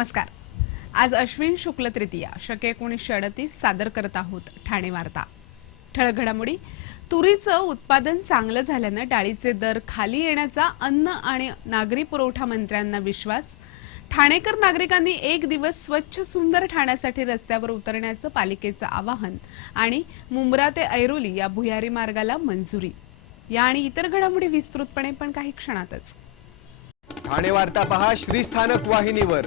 नमस्कार. आज अश्विन शुक्ल तृतीया शके एकोणीसशे अडतीस सादर करत आहोत ठाणे वार्ता. ठळक घडामोडी. तुरीचं उत्पादन चांगलं झाल्यानं डाळीचे दर खाली येण्याचा अन्न आणि नागरी पुरवठा मंत्र्यांना विश्वास. ठाणेकर नागरिकांनी एक दिवस स्वच्छ सुंदर ठाण्यासाठी रस्त्यावर उतरण्याचं पालिकेचं आवाहन आणि मुंब्रा ते ऐरोली या भुयारी मार्गाला मंजुरी. या आणि इतर घडामोडी विस्तृतपणे पण काही क्षणातच. ठाणे वार्ता पहा श्रीस्थानक वाहिनीवर.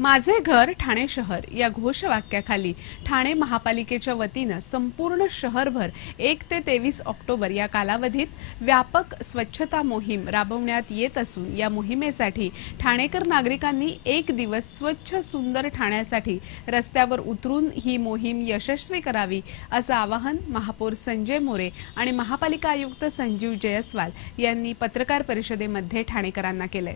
माझे घर ठाणे शहर या घोषवाक्याखाली ठाणे महापालिकेच्या वतीनं संपूर्ण शहरभर एक ते तेवीस ऑक्टोबर या कालावधीत व्यापक स्वच्छता मोहीम राबवण्यात येत असून या मोहिमेसाठी ठाणेकर नागरिकांनी एक दिवस स्वच्छ सुंदर ठाण्यासाठी रस्त्यावर उतरून ही मोहीम यशस्वी करावी असं आवाहन महापौर संजय मोरे आणि महापालिका आयुक्त संजीव जयस्वाल यांनी पत्रकार परिषदेमध्ये ठाणेकरांना केलंय.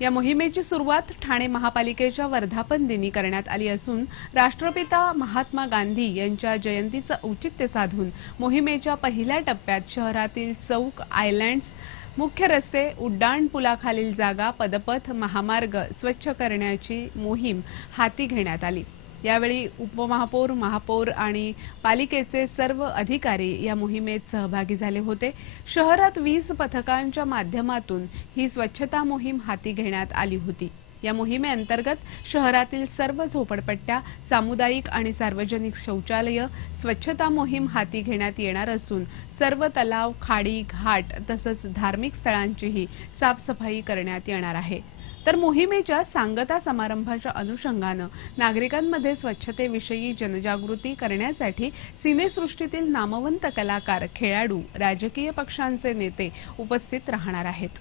या मोहिमेची सुरुवात ठाणे महापालिकेच्या वर्धापन दिनी करण्यात आली असून राष्ट्रपिता महात्मा गांधी यांच्या जयंतीचं औचित्य साधून मोहिमेच्या पहिल्या टप्प्यात शहरातील चौक आयलँड्स मुख्य रस्ते उड्डाण पुलाखालील जागा पदपथ महामार्ग स्वच्छ करण्याची मोहीम हाती घेण्यात आली. यावेळी उपमहापौर महापौर आणि पालिकेचे सर्व अधिकारी या मोहिमेत सहभागी झाले होते. शहरात वीस पथकांच्या माध्यमातून ही स्वच्छता मोहीम हाती घेण्यात आली होती. या मोहिमेअंतर्गत शहरातील सर्व झोपडपट्ट्या सामुदायिक आणि सार्वजनिक शौचालय स्वच्छता मोहीम हाती घेण्यात येणार असून सर्व तलाव खाडी घाट तसंच धार्मिक स्थळांचीही साफसफाई करण्यात येणार आहे. तर मोहिमेच्या सांगता समारंभाच्या अनुषंगानं नागरिकांमध्ये स्वच्छतेविषयी जनजागृती करण्यासाठी सिनेसृष्टीतील नामवंत कलाकार खेळाडू राजकीय पक्षांचे नेते उपस्थित राहणार आहेत.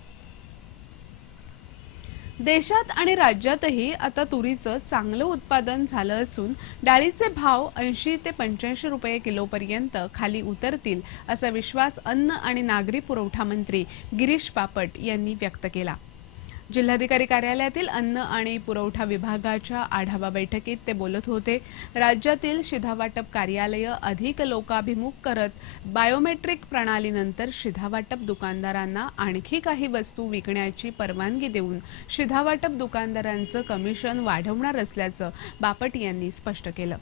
देशात आणि राज्यातही आता तुरीचं चांगलं उत्पादन झालं असून डाळीचे भाव ऐंशी ते पंच्याऐंशी रुपये किलोपर्यंत खाली उतरतील असा विश्वास अन्न आणि नागरी पुरवठा मंत्री गिरीश बापट यांनी व्यक्त केला. जिल्हाधिकारी कार्यालयातील अन्न आणि पुरवठा विभागाच्या आढावा बैठकीत ते बोलत होते. राज्यातील शिधावाटप कार्यालय अधिक लोकाभिमुख करत बायोमेट्रिक प्रणालीनंतर शिधावाटप दुकानदारांना आणखी काही वस्तू विकण्याची परवानगी देऊन शिधावाटप दुकानदारांचं कमिशन वाढवणार असल्याचं बापट यांनी स्पष्ट केलं.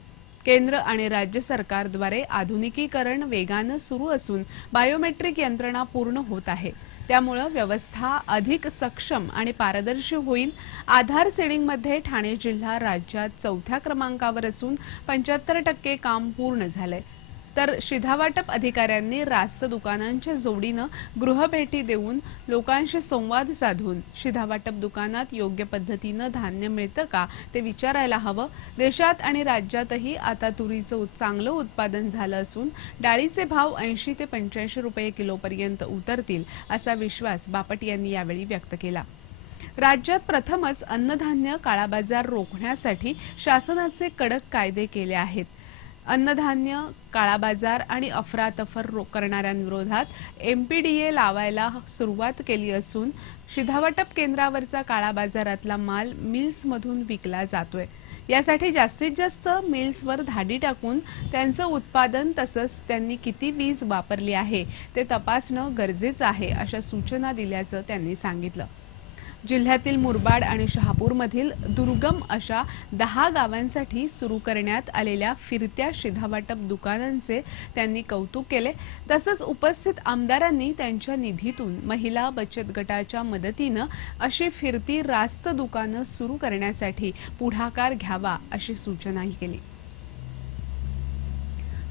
केंद्र आणि राज्य सरकारद्वारे आधुनिकीकरण वेगानं सुरू असून बायोमेट्रिक यंत्रणा पूर्ण होत आहे. त्यामुळं व्यवस्था अधिक सक्षम आणि पारदर्शी होईल. आधार सेडिंगमध्ये ठाणे जिल्हा राज्यात चौथ्या क्रमांकावर असून पंच्याहत्तर टक्के काम पूर्ण झालंय. तर शिधावाटप अधिकाऱ्यांनी रास्त दुकानांच्या जोडीनं गृहभेटी देऊन लोकांशी संवाद साधून शिधावाटप दुकानात योग्य पद्धतीनं धान्य मिळतं का ते विचारायला हवं. देशात आणि राज्यातही आता तुरीचं चांगलं उत्पादन झालं असून डाळीचे भाव ऐंशी ते पंच्याऐंशी रुपये किलोपर्यंत उतरतील असा विश्वास बापट यांनी यावेळी व्यक्त केला. राज्यात प्रथमच अन्नधान्य काळाबाजार रोखण्यासाठी शासनाचे कडक कायदे केले आहेत. अन्नधान्य काळाबाजार आणि अफरातफर रो- करणाऱ्यांविरोधात एमपीडीए लावायला सुरुवात केली असून शिधावाटप केंद्रावरचा काळाबाजारातला माल मिल्समधून विकला जातोय. यासाठी जास्तीत जास्त मिल्सवर धाडी टाकून त्यांचं उत्पादन तसंच त्यांनी किती वीज वापरली आहे ते तपासणं गरजेचं आहे अशा सूचना दिल्याचं त्यांनी सांगितलं. जिल्ह्यातील मुरबाड आणि शहापूरमधील दुर्गम अशा दहा गावांसाठी सुरू करण्यात आलेल्या फिरत्या शिधावाटप दुकानांचे त्यांनी कौतुक केले. तसंच उपस्थित आमदारांनी त्यांच्या निधीतून महिला बचत गटाच्या मदतीनं अशी फिरती रास्त दुकानं सुरू करण्यासाठी पुढाकार घ्यावा अशी सूचनाही केली.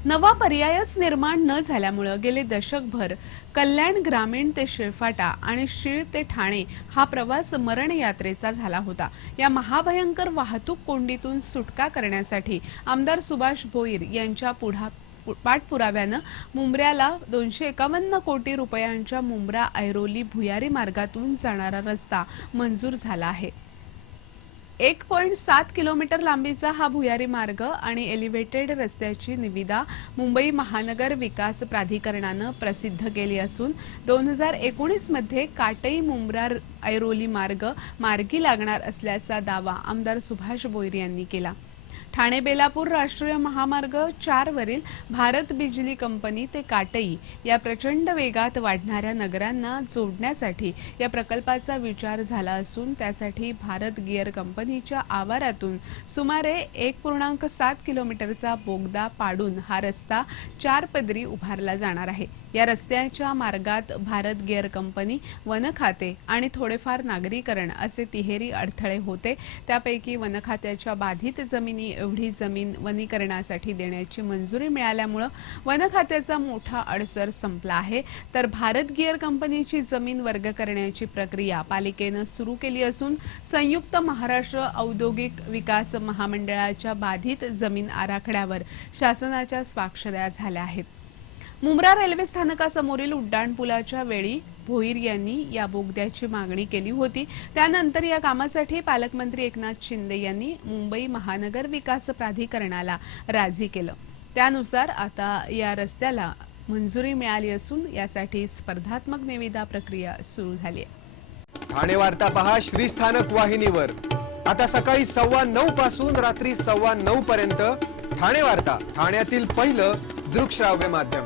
नवा पर्यायच निर्माण न झाल्यामुळं गेले दशकभर कल्याण ग्रामीण ते शिळफाटा आणि शिळ ते ठाणे हा प्रवास मरण यात्रेचा झाला होता. या महाभयंकर वाहतूक कोंडीतून सुटका करण्यासाठी आमदार सुभाष भोईर यांच्या पुढा पाठपुराव्यानं मुंब्र्याला दोनशे एकावन्न कोटी रुपयांच्या मुंब्रा ऐरोली भुयारी मार्गातून जाणारा रस्ता मंजूर झाला आहे. एक पॉईंट सात किलोमीटर लांबीचा हा भुयारी मार्ग आणि एलिव्हेटेड रस्त्याची निविदा मुंबई महानगर विकास प्राधिकरणानं प्रसिद्ध केली असून दोन हजार एकोणीसमध्ये काटई मुंब्रा ऐरोली मार्ग मार्गी लागणार असल्याचा दावा आमदार सुभाष बोईर यांनी केला. ठाणे बेलापूर राष्ट्रीय महामार्ग चार वरील भारत बिजली कंपनी ते काटई या प्रचंड वेगात वाढणाऱ्या नगरांना जोडण्यासाठी या प्रकल्पाचा विचार झाला असून त्यासाठी भारत गिअर कंपनीच्या आवारातून सुमारे एक पूर्णांक सात किलोमीटरचा बोगदा पाडून हा रस्ता चार पदरी उभारला जाणार आहे. या रस्त्याच्या मार्गात भारत गेअर कंपनी वन खाते आणि थोडेफार नागरीकरण असे तिहेरी अडथळे होते. त्यापैकी वन खात्याच्या बाधित जमिनी एवढी जमीन वनीकरणासाठी देण्याची मंजुरी मिळाल्यामुळं वन खात्याचा मोठा अडसर संपला आहे. तर भारत गिअर कंपनीची जमीन वर्ग करण्याची प्रक्रिया पालिकेनं सुरू केली असून संयुक्त महाराष्ट्र औद्योगिक विकास महामंडळाच्या बाधित जमीन आराखड्यावर शासनाच्या स्वाक्षऱ्या झाल्या आहेत. मुंब्रा रेल्वे स्थानकासमोरील उड्डाणपुलाच्या वेळी भोईर यांनी या बोगद्याची मागणी केली होती. त्यानंतर या कामासाठी पालकमंत्री एकनाथ शिंदे यांनी मुंबई महानगर विकास प्राधिकरणाला राजी केलं. त्यानुसार आता या रस्त्याला मंजुरी मिळाली असून यासाठी स्पर्धात्मक निविदा प्रक्रिया सुरू झाली आहे. ठाणे वार्ता पहा श्रीस्थानक वाहिनीवर. आता सकाळी सव्वा नऊ पासून रात्री सव्वा नऊ पर्यंत ठाणे वार्ता ठाण्यातील पहिलं दृकश्राव्य माध्यम.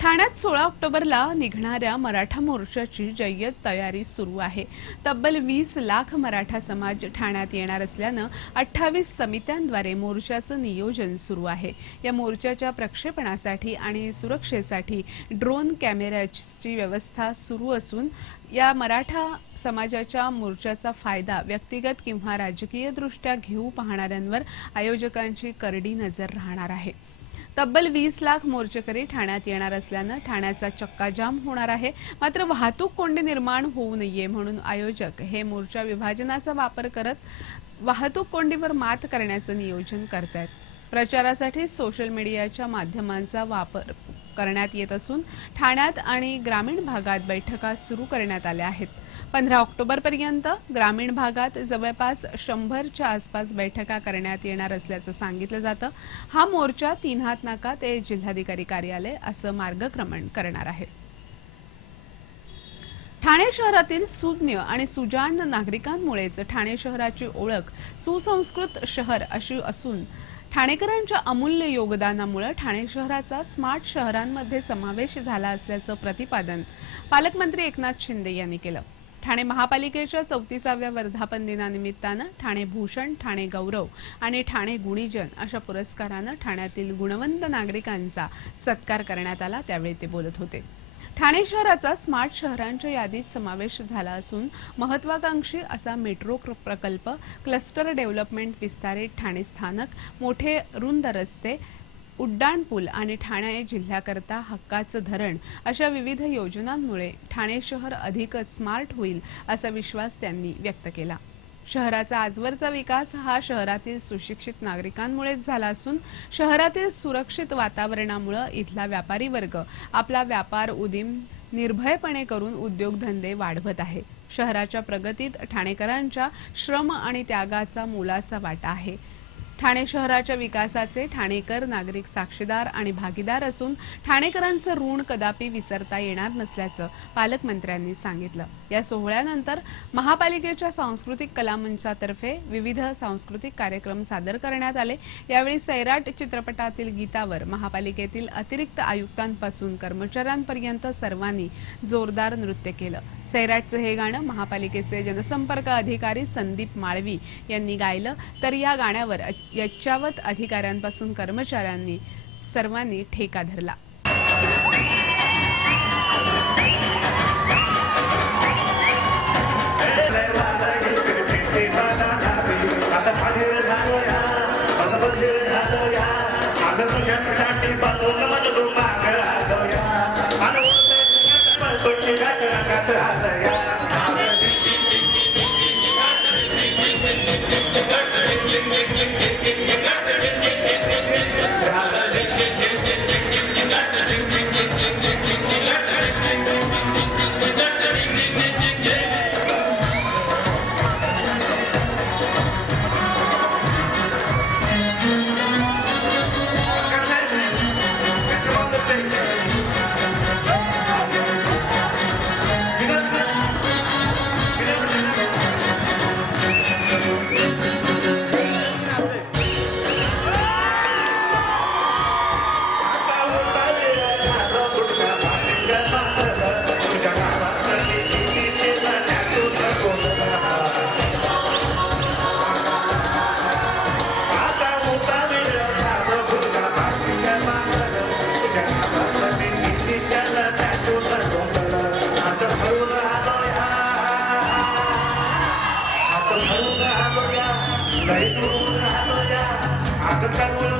ठाण्यात सोळा ऑक्टोबरला निघणाऱ्या मराठा मोर्चाची जय्यत तयारी सुरू आहे. तब्बल वीस लाख मराठा समाज ठाण्यात येणार असल्यानं अठ्ठावीस समित्यांद्वारे मोर्चाचं नियोजन सुरू आहे. या मोर्चाच्या प्रक्षेपणासाठी आणि सुरक्षेसाठी ड्रोन कॅमेऱ्याची व्यवस्था सुरू असून या मराठा समाजाच्या मोर्चाचा फायदा व्यक्तिगत किंवा राजकीय दृष्ट्या घेऊ पाहणाऱ्यांवर आयोजकांची करडी नजर राहणार आहे. तब्बल वीस लाख मोर्चेकरी ठाण्यात येणार असल्यानं ठाण्याचा चक्काजाम होणार आहे. मात्र वाहतूक कोंडी निर्माण होऊ नये म्हणून आयोजक हे मोर्चा विभाजनाचा वापर करत वाहतूक कोंडीवर मात करण्याचं नियोजन करत आहेत प्रचारासाठी सोशल मीडियाच्या माध्यमांचा वापर करण्यात येत असून ठाण्यात आणि ग्रामीण भागात बैठका सुरू करण्यात आल्या आहेत. पंधरा ऑक्टोबरपर्यंत ग्रामीण भागात जवळपास शंभरच्या आसपास बैठका करण्यात येणार असल्याचं सांगितलं जातं. हा मोर्चा तीन हात नाका ते जिल्हाधिकारी कार्यालय असं मार्गक्रमण करणार आहे. ठाणे शहरातील सुज्ञ आणि सुजाण नागरिकांमुळेच ठाणे शहराची ओळख सुसंस्कृत शहर अशी असून ठाणेकरांच्या अमूल्य योगदानामुळे ठाणे शहराचा स्मार्ट शहरांमध्ये समावेश झाला असल्याचं प्रतिपादन पालकमंत्री एकनाथ शिंदे यांनी केलं. ठाणे महापालिकेच्या चौतीसाव्या वर्धापन दिनानिमित्तानं ठाणे भूषण ठाणे गौरव आणि ठाणे गुणीजन अशा पुरस्कारानं ठाण्यातील गुणवंत नागरिकांचा सत्कार करण्यात आला त्यावेळी ते बोलत होते. ठाणे शहराचा स्मार्ट शहरांच्या यादीत समावेश झाला असून महत्वाकांक्षी असा मेट्रो क्र- प्रकल्प क्लस्टर डेव्हलपमेंट विस्तारित ठाणे स्थानक मोठे रुंद रस्ते उड्डाणपूल आणि ठाणे जिल्ह्याकरता हक्काचं धरण अशा विविध योजनांमुळे ठाणे शहर अधिक स्मार्ट होईल असा विश्वास त्यांनी व्यक्त केला. शहराचा आजवरचा विकास हा शहरातील सुशिक्षित नागरिकांमुळेच झाला असून शहरातील सुरक्षित वातावरणामुळे इथला व्यापारी वर्ग आपला व्यापार उदीम निर्भयपणे करून उद्योगधंदे वाढवत आहे. शहराच्या प्रगतीत ठाणेकरांच्या श्रम आणि त्यागाचा मोलाचा वाटा आहे. ठाणे शहराच्या विकासाचे ठाणेकर नागरिक साक्षीदार आणि भागीदार असून ठाणेकरांचं ऋण कदापि विसरता येणार नसल्याचं पालकमंत्र्यांनी सांगितलं. या सोहळ्यानंतर महापालिकेच्या सांस्कृतिक कला मंचातर्फे विविध सांस्कृतिक कार्यक्रम सादर करण्यात आले. यावेळी सैराट चित्रपटातील गीतावर महापालिकेतील अतिरिक्त आयुक्तांपासून कर्मचाऱ्यांपर्यंत सर्वांनी जोरदार नृत्य केलं. सैराटचं हे गाणं महापालिकेचे जनसंपर्क अधिकारी संदीप माळवी यांनी गायलं. तर या गाण्यावर याच्यावत अधिकाऱ्यांपासून कर्मचाऱ्यांनी सर्वांनी ठेका धरला. आता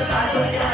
I'm